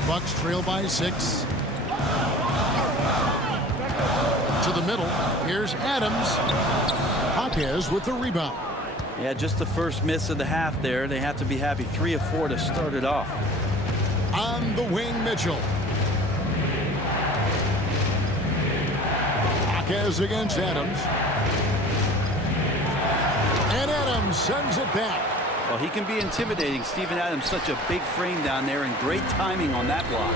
Bucks trail by 6. To the middle. Here's Adams. Jaquez with the rebound. Yeah, just the first miss of the half there. They have to be happy. 3 of 4 to start it off. On the wing, Mitchell. Jaquez against Adams. And Adams sends it back. Well, he can be intimidating. Steven Adams, such a big frame down there, and great timing on that block.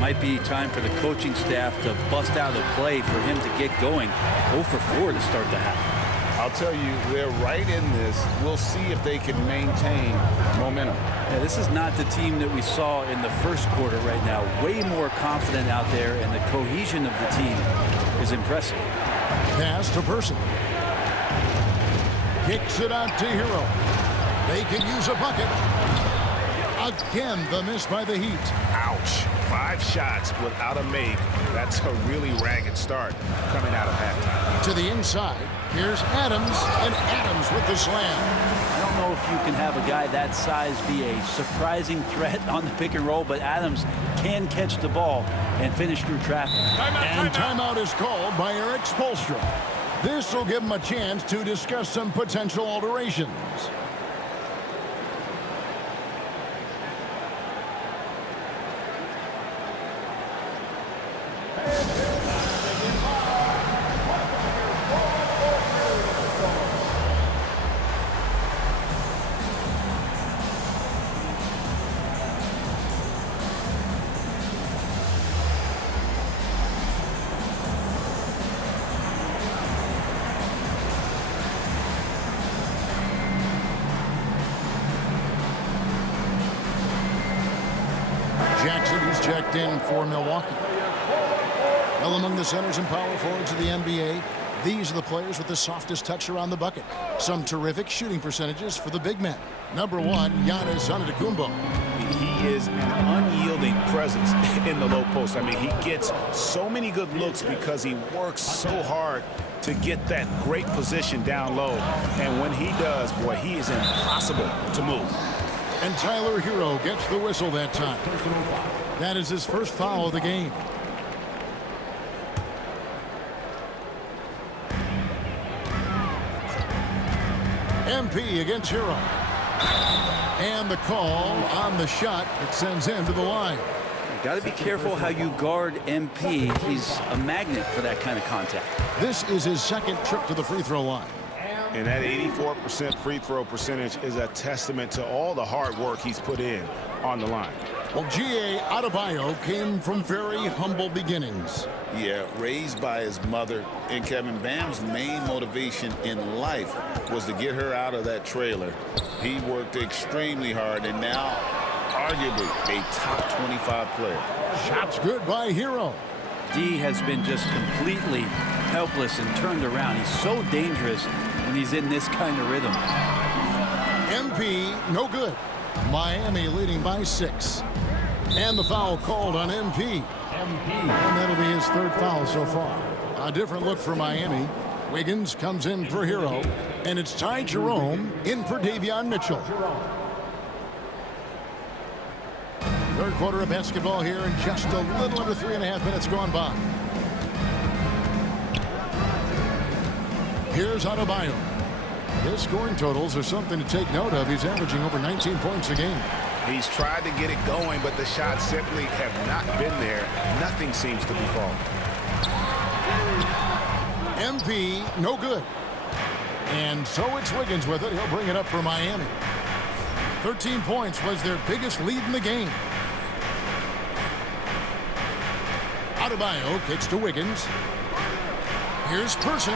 Might be time for the coaching staff to bust out a play for him to get going. 0 for 4 to start the half. I'll tell you, they're right in this. We'll see if they can maintain momentum. Yeah, this is not the team that we saw in the first quarter right now. Way more confident out there, and the cohesion of the team is impressive. Pass to Person. Kicks it out to Hero. They can use a bucket. Again, the miss by the Heat. Ouch. 5 shots without a make. That's a really ragged start coming out of halftime. To the inside. Here's Adams, and Adams with the slam. I don't know if you can have a guy that size be a surprising threat on the pick and roll, but Adams can catch the ball and finish through traffic. And timeout is called by Eric Spoelstra. This will give him a chance to discuss some potential alterations. Jackson, who's checked in for Milwaukee. Well, among the centers and power forwards of the NBA, these are the players with the softest touch around the bucket. Some terrific shooting percentages for the big men. Number 1, Giannis Antetokounmpo. He is an unyielding presence in the low post. I mean, he gets so many good looks because he works so hard to get that great position down low. And when he does, boy, he is impossible to move. And Tyler Hero gets the whistle that time. That is his first foul of the game. MP against Hero. And the call on the shot that sends him to the line. Got to be careful how you guard MP. He's a magnet for that kind of contact. This is his second trip to the free throw line. And that 84% free throw percentage is a testament to all the hard work he's put in on the line. Well, G.A. Adebayo came from very humble beginnings. Yeah, raised by his mother. And Kevin, Bam's main motivation in life was to get her out of that trailer. He worked extremely hard and now arguably a top 25 player. Shots good by Hero. D has been just completely helpless and turned around. He's so dangerous when he's in this kind of rhythm. MP, no good. Miami leading by 6. And the foul called on MP. And that'll be his third foul so far. A different look for Miami. Wiggins comes in for Hero. And it's Ty Jerome in for Davion Mitchell. Third quarter of basketball here, and just a little under 3.5 minutes gone by. Here's Adebayo. His scoring totals are something to take note of. He's averaging over 19 points a game. He's tried to get it going, but the shots simply have not been there. Nothing seems to be falling. MP, no good. And so it's Wiggins with it. He'll bring it up for Miami. 13 points was their biggest lead in the game. Adebayo kicks to Wiggins. Here's Person.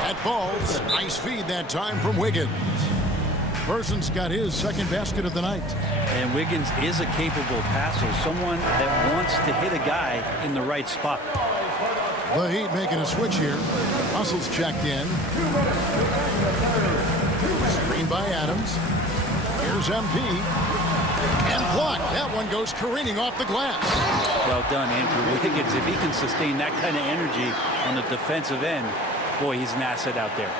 That falls. Nice feed that time from Wiggins. Person's got his second basket of the night. And Wiggins is a capable passer, someone that wants to hit a guy in the right spot. The Heat making a switch here. Russell's checked in. Screen by Adams. Here's MP. And blocked. That one goes careening off the glass. Well done, Andrew Wiggins. If he can sustain that kind of energy on the defensive end, boy, he's an asset out there.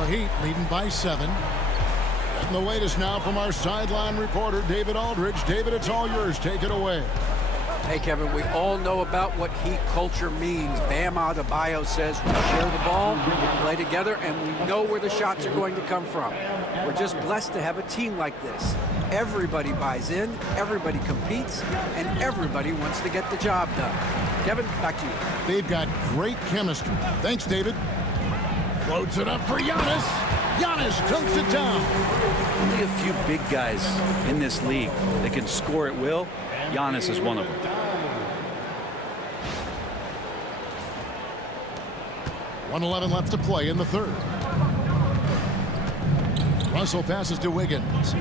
The Heat leading by 7. And the latest now from our sideline reporter, David Aldridge. David, it's all yours. Take it away. Hey, Kevin, we all know about what Heat culture means. Bam Adebayo says we share the ball, we play together, and we know where the shots are going to come from. We're just blessed to have a team like this. Everybody buys in, everybody competes, and everybody wants to get the job done. Kevin, back to you. They've got great chemistry. Thanks, David. Floats it up for Giannis. Giannis dunks it down. Only a few big guys in this league that can score at will. Giannis is one of them. .111 left to play in the third. Russell passes to Wiggins.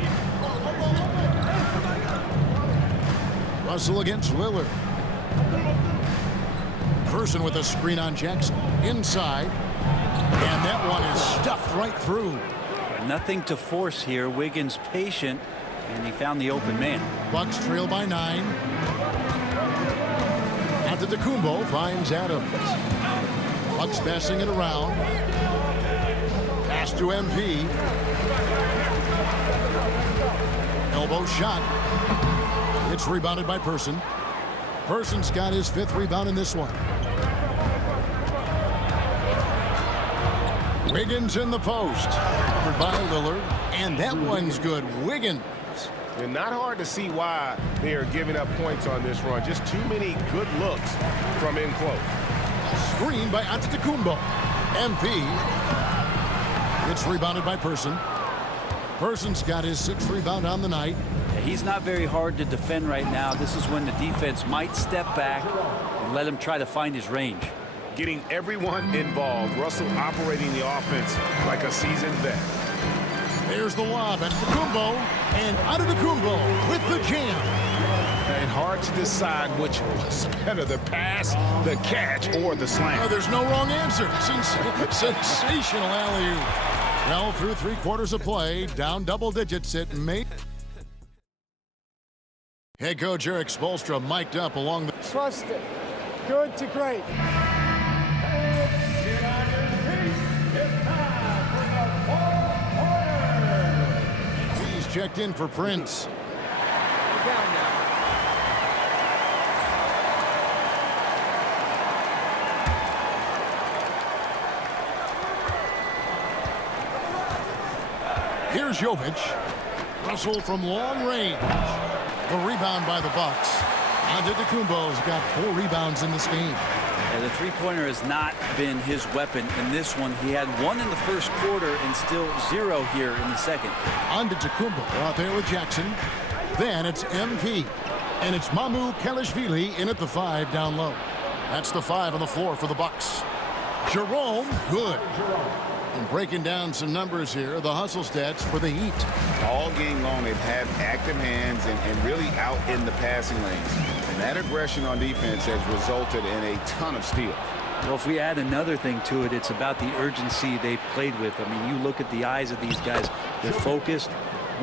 Russell against Lillard. Person with a screen on Jackson. Inside. And that one is stuffed right through. Nothing to force here. Wiggins patient, and he found the open man. Bucks trail by 9. Antetokounmpo finds Adams. Bucks passing it around. Pass to MP. Elbow shot. It's rebounded by Person. Person's got his 5th rebound in this one. Wiggins in the post. Covered by Lillard. And that one's good. Wiggins. And not hard to see why they are giving up points on this run. Just too many good looks from in close. Screen by Antetokounmpo. MP. It's rebounded by Person. Person's got his 6th rebound on the night. He's not very hard to defend right now. This is when the defense might step back and let him try to find his range. Getting everyone involved. Russell operating the offense like a seasoned vet. There's the lob. Antetokounmpo. And Antetokounmpo with the jam. And hard to decide which was better, the pass, the catch, or the slam. Oh, there's no wrong answer. Sensational alley-oop. Well, through 3/4 of play, down double digits at May. Head coach Eric Spoelstra mic'd up along the... Trust it. Good to great. He's checked in for Prince. Here's Jovic. Russell from long range. The rebound by the Bucks. Antetokounmpo's got 4 rebounds in this game. Yeah, the three-pointer has not been his weapon in this one. He had 1 in the first quarter and still 0 here in the second. Antetokounmpo out there with Jackson. Then it's MP. And it's Mamu Kelishvili in at the 5 down low. That's the 5 on the floor for the Bucks. Jerome, good. And breaking down some numbers here, the hustle stats for the Heat. All game long, they've had active hands and really out in the passing lanes. And that aggression on defense has resulted in a ton of steals. Well, if we add another thing to it, it's about the urgency they've played with. I mean, you look at the eyes of these guys. They're focused,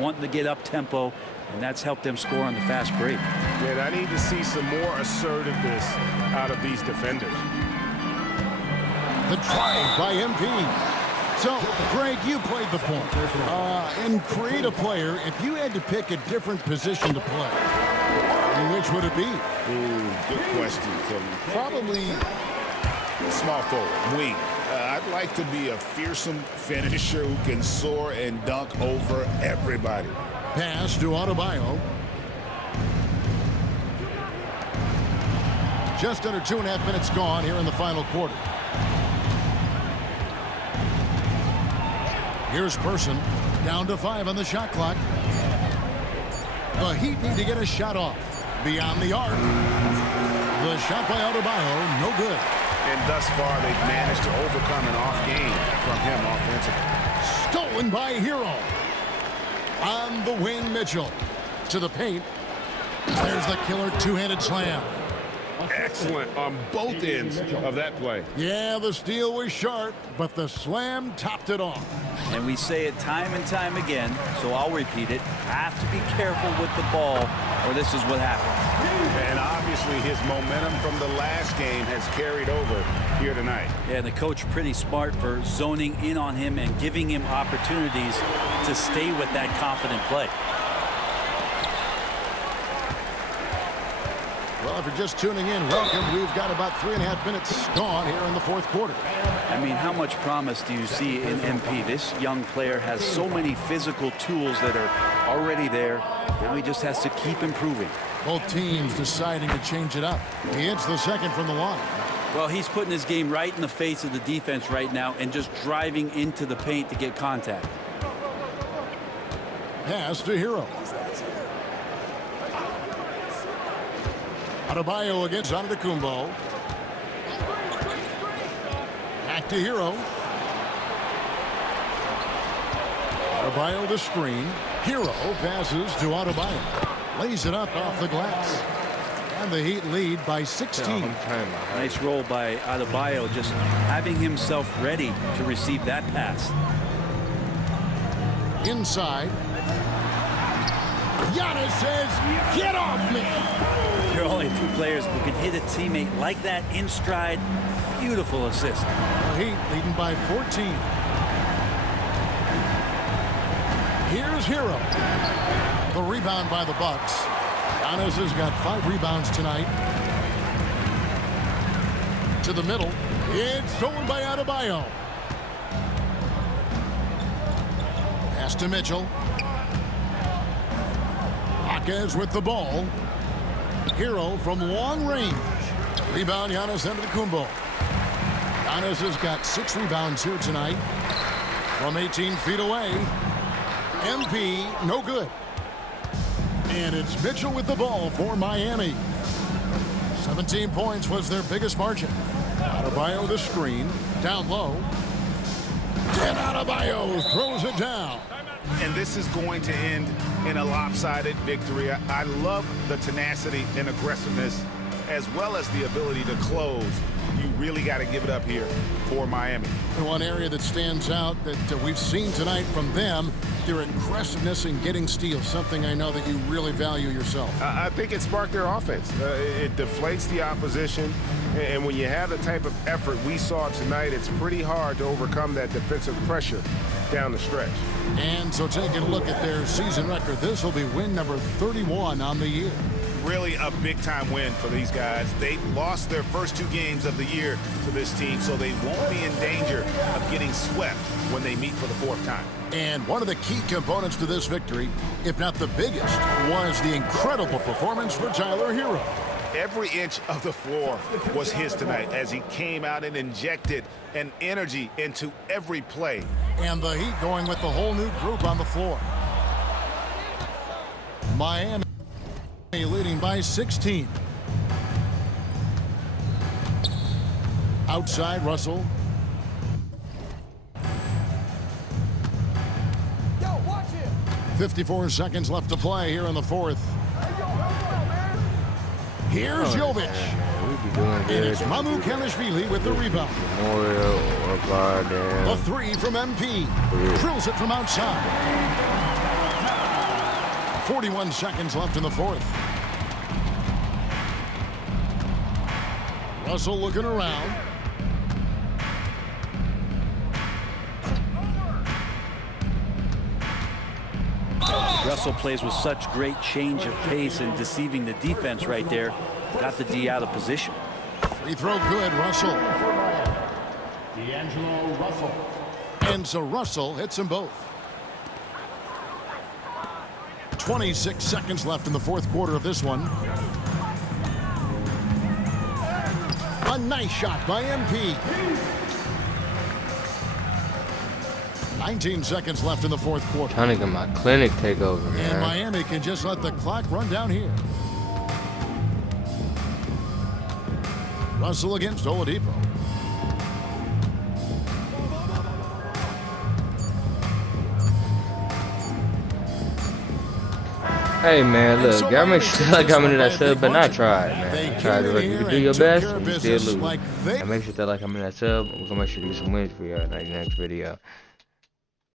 wanting to get up tempo, and that's helped them score on the fast break. Yeah, I need to see some more assertiveness out of these defenders. The drive by MP. So, Greg, you played the point. In create a player, if you had to pick a different position to play, which would it be? Good question, Kevin. Probably small forward, wing. I'd like to be a fearsome finisher who can soar and dunk over everybody. Pass to Adebayo. Just under 2.5 minutes gone here in the final quarter. Here's Person, down to 5 on the shot clock. The Heat need to get a shot off. Beyond the arc. The shot by Adebayo, no good. And thus far, they've managed to overcome an off game from him offensively. Stolen by Hero. On the wing, Mitchell. To the paint. There's the killer two-handed slam. Excellent on both ends of that play. Yeah, the steal was sharp, but the slam topped it off. And we say it time and time again, so I'll repeat it. Have to be careful with the ball, or this is what happens. And obviously his momentum from the last game has carried over here tonight. Yeah, the coach pretty smart for zoning in on him and giving him opportunities to stay with that confident play. Well, if you're just tuning in, welcome. We've got about 3.5 minutes gone here in the fourth quarter. I mean, how much promise do you see in MP? This young player has so many physical tools that are already there. Now he just has to keep improving. Both teams deciding to change it up. He hits the second from the line. Well, he's putting his game right in the face of the defense right now and just driving into the paint to get contact. Pass to Hero. Adebayo against Antetokounmpo. Back to Hero. Adebayo the screen. Hero passes to Adebayo. Lays it up off the glass. And the Heat lead by 16. Nice roll by Adebayo, just having himself ready to receive that pass. Inside. Giannis says, get off me. There are only two players who can hit a teammate like that in stride. Beautiful assist. The Heat leading by 14. Here's Hero. The rebound by the Bucks. Giannis has got 5 rebounds tonight. To the middle. It's stolen by Adebayo. Pass to Mitchell. Hawkins with the ball. Hero from long range. Rebound Giannis Antetokounmpo. Giannis has got 6 rebounds here tonight. From 18 feet away. MP, no good. And it's Mitchell with the ball for Miami. 17 points was their biggest margin. Adebayo the screen. Down low. And Adebayo throws it down. And this is going to end in a lopsided victory. I love the tenacity and aggressiveness as well as the ability to close. You really got to give it up here for Miami. And one area that stands out that we've seen tonight from them, their aggressiveness in getting steals, something I know that you really value yourself. I think it sparked their offense. It deflates the opposition, and when you have the type of effort we saw tonight, it's pretty hard to overcome that defensive pressure down the stretch. And so taking a look at their season record, this will be win number 31 on the year. Really a big-time win for these guys. They lost their first 2 games of the year to this team, so they won't be in danger of getting swept when they meet for the 4th time. And one of the key components to this victory, if not the biggest, was the incredible performance for Tyler Hero. Every inch of the floor was his tonight as he came out and injected an energy into every play. And the Heat going with the whole new group on the floor. Miami leading by 16. Outside Russell. Yo, watch it. 54 seconds left to play here in the 4th. Here's Jovic. And it's Mamu Kelishvili with the rebound. The 3 from MP. Drills it from outside. 41 seconds left in the 4th. Russell looking around. Russell plays with such great change of pace and deceiving the defense right there. Got the D out of position. Free throw good, Russell. D'Angelo Russell. And so Russell hits them both. 26 seconds left in the 4th quarter of this one. A nice shot by MP. 19 seconds left in the 4th quarter. Trying to get my clinic takeover, man. And Miami can just let the clock run down here. Russell against Oladipo. Hey man, look, y'all make sure like I'm in that sub, but not try it, man. Try to you can do your best, and you still lose. And make sure that like I'm in that sub. We're gonna make sure to get some wins for y'all in the next video.